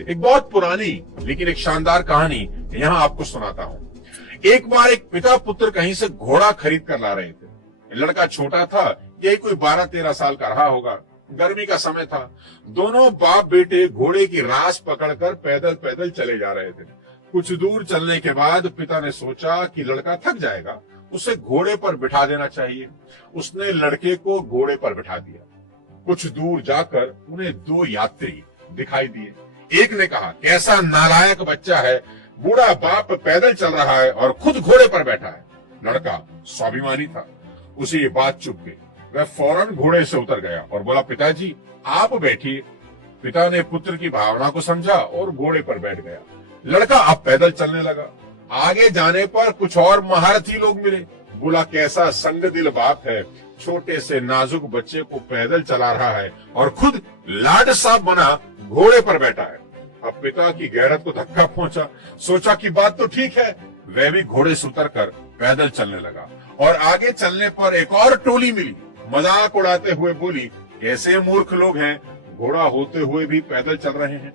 एक बहुत पुरानी लेकिन एक शानदार कहानी यहाँ आपको सुनाता हूँ। एक बार एक पिता पुत्र कहीं से घोड़ा खरीद कर ला रहे थे। लड़का छोटा था, यही कोई 12-13 साल का रहा होगा। गर्मी का समय था। दोनों बाप बेटे घोड़े की रास पकड़कर पैदल पैदल चले जा रहे थे। कुछ दूर चलने के बाद पिता ने सोचा कि लड़का थक जाएगा, उसे घोड़े पर बिठा देना चाहिए। उसने लड़के को घोड़े पर बिठा दिया। कुछ दूर जाकर उन्हें दो यात्री दिखाई दिए। एक ने कहा, कैसा नालायक बच्चा है, बूढ़ा बाप पैदल चल रहा है और खुद घोड़े पर बैठा है। लड़का स्वाभिमानी था, उसे ये बात चुभ गई। वह फौरन घोड़े से उतर गया और बोला, पिताजी आप बैठिए। पिता ने पुत्र की भावना को समझा और घोड़े पर बैठ गया। लड़का अब पैदल चलने लगा। आगे जाने पर कुछ और महारथी लोग मिले। बोला, कैसा संगदिल बाप है, छोटे से नाजुक बच्चे को पैदल चला रहा है और खुद लाड साहब बना घोड़े पर बैठा है। अब पिता की गैरत को धक्का पहुंचा। सोचा कि बात तो ठीक है। वह भी घोड़े से उतरकर पैदल चलने लगा और आगे चलने पर एक और टोली मिली। मजाक उड़ाते हुए बोली, कैसे मूर्ख लोग हैं, घोड़ा होते हुए भी पैदल चल रहे हैं।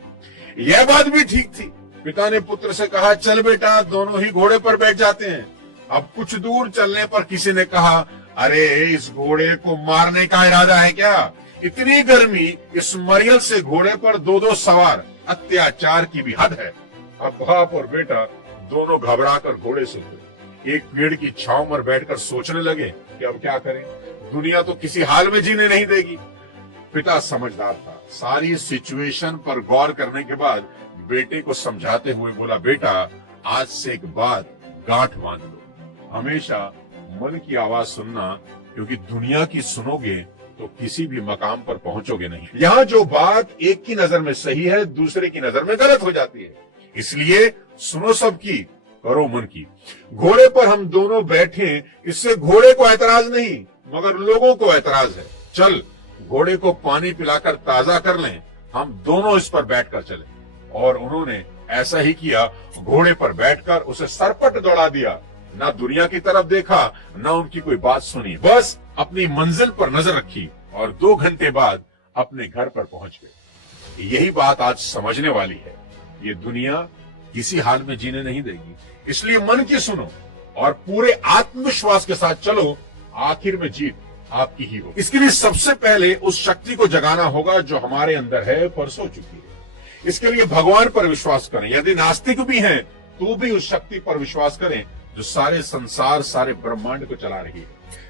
यह बात भी ठीक थी। पिता ने पुत्र से कहा, चल बेटा, दोनों ही घोड़े पर बैठ जाते हैं। अब कुछ दूर चलने पर किसी ने कहा, अरे इस घोड़े को मारने का इरादा है क्या? इतनी गर्मी, इस मरियल से घोड़े पर दो दो सवार, अत्याचार की भी हद है। अब बाप और बेटा दोनों घबराकर घोड़े से उतरे। एक पेड़ की छांव पर बैठकर सोचने लगे कि अब क्या करें, दुनिया तो किसी हाल में जीने नहीं देगी। पिता समझदार था। सारी सिचुएशन पर गौर करने के बाद बेटे को समझाते हुए बोला, बेटा आज से एक बात गांठ बांध लो, हमेशा मन की आवाज सुनना, क्योंकि दुनिया की सुनोगे तो किसी भी मकाम पर पहुंचोगे नहीं। यहाँ जो बात एक की नजर में सही है, दूसरे की नजर में गलत हो जाती है। इसलिए सुनो सबकी, करो मन की। घोड़े पर हम दोनों बैठे, इससे घोड़े को ऐतराज नहीं मगर लोगों को ऐतराज है। चल घोड़े को पानी पिलाकर ताजा कर लें, हम दोनों इस पर बैठकर चले। और उन्होंने ऐसा ही किया। घोड़े पर बैठकर उसे सरपट दौड़ा दिया। ना दुनिया की तरफ देखा, ना उनकी कोई बात सुनी, बस अपनी मंजिल पर नजर रखी और 2 घंटे बाद अपने घर पर पहुंच गए। यही बात आज समझने वाली है। ये दुनिया किसी हाल में जीने नहीं देगी, इसलिए मन की सुनो और पूरे आत्मविश्वास के साथ चलो, आखिर में जीत आपकी ही हो। इसके लिए सबसे पहले उस शक्ति को जगाना होगा जो हमारे अंदर है, पर सो चुकी है। इसके लिए भगवान पर विश्वास करें। यदि नास्तिक भी हैं तो भी उस शक्ति पर विश्वास करें जो सारे संसार, सारे ब्रह्मांड को चला रही है,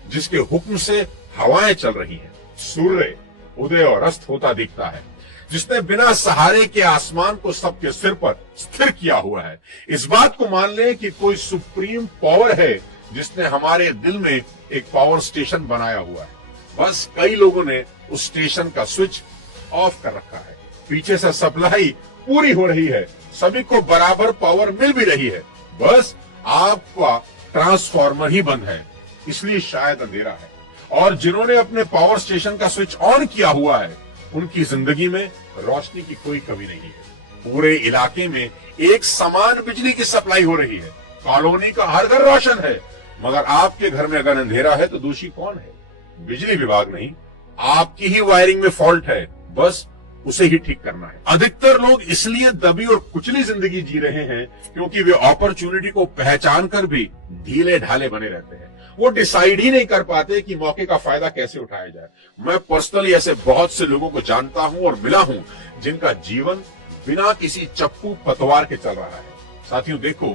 जिसके हुक्म से हवाएं चल रही हैं, सूर्य उदय और अस्त होता दिखता है, जिसने बिना सहारे के आसमान को सबके सिर पर स्थिर किया हुआ है। इस बात को मान लें कि कोई सुप्रीम पावर है जिसने हमारे दिल में एक पावर स्टेशन बनाया हुआ है। बस कई लोगों ने उस स्टेशन का स्विच ऑफ कर रखा है। पीछे से सप्लाई पूरी हो रही है, सभी को बराबर पावर मिल भी रही है, बस आपका ट्रांसफार्मर ही बंद है, इसलिए शायद अंधेरा है। और जिन्होंने अपने पावर स्टेशन का स्विच ऑन किया हुआ है, उनकी जिंदगी में रोशनी की कोई कमी नहीं है। पूरे इलाके में एक समान बिजली की सप्लाई हो रही है, कॉलोनी का हर घर रोशन है, मगर आपके घर में अगर अंधेरा है तो दोषी कौन है? बिजली विभाग नहीं, आपकी ही वायरिंग में फॉल्ट है, बस उसे ही ठीक करना है। अधिकतर लोग इसलिए दबी और कुचली जिंदगी जी रहे हैं क्योंकि वे अपॉर्चुनिटी को पहचान कर भी ढीले ढाले बने रहते हैं। वो डिसाइड ही नहीं कर पाते कि मौके का फायदा कैसे उठाया जाए। मैं पर्सनली ऐसे बहुत से लोगों को जानता हूं और मिला हूं जिनका जीवन बिना किसी चप्पू पतवार के चल रहा है। साथियों देखो,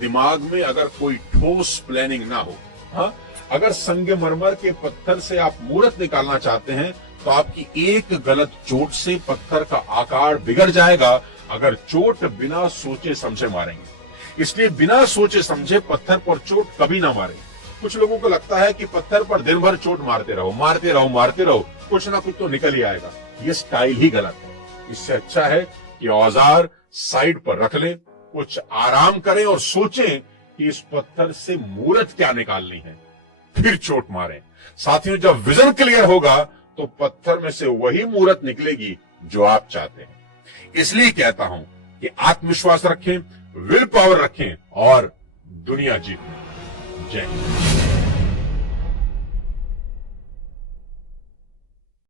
दिमाग में अगर कोई ठोस प्लानिंग ना हो, हाँ, अगर संगमरमर के पत्थर से आप मूर्त निकालना चाहते हैं तो आपकी एक गलत चोट से पत्थर का आकार बिगड़ जाएगा अगर चोट बिना सोचे समझे मारेंगे। इसलिए बिना सोचे समझे पत्थर पर चोट कभी ना मारें। कुछ लोगों को लगता है कि पत्थर पर दिन भर चोट मारते रहो, मारते रहो, मारते रहो, कुछ ना कुछ तो निकल ही आएगा। ये स्टाइल ही गलत है। इससे अच्छा है कि औजार साइड पर रख लें, कुछ आराम करें और सोचें कि इस पत्थर से मूर्त क्या निकालनी है, फिर चोट मारें। साथियों, जब विजन क्लियर होगा तो पत्थर में से वही मूर्त निकलेगी जो आप चाहते हैं। इसलिए कहता हूं कि आत्मविश्वास रखें, विल पावर रखें और दुनिया जीतें। जय हिंद।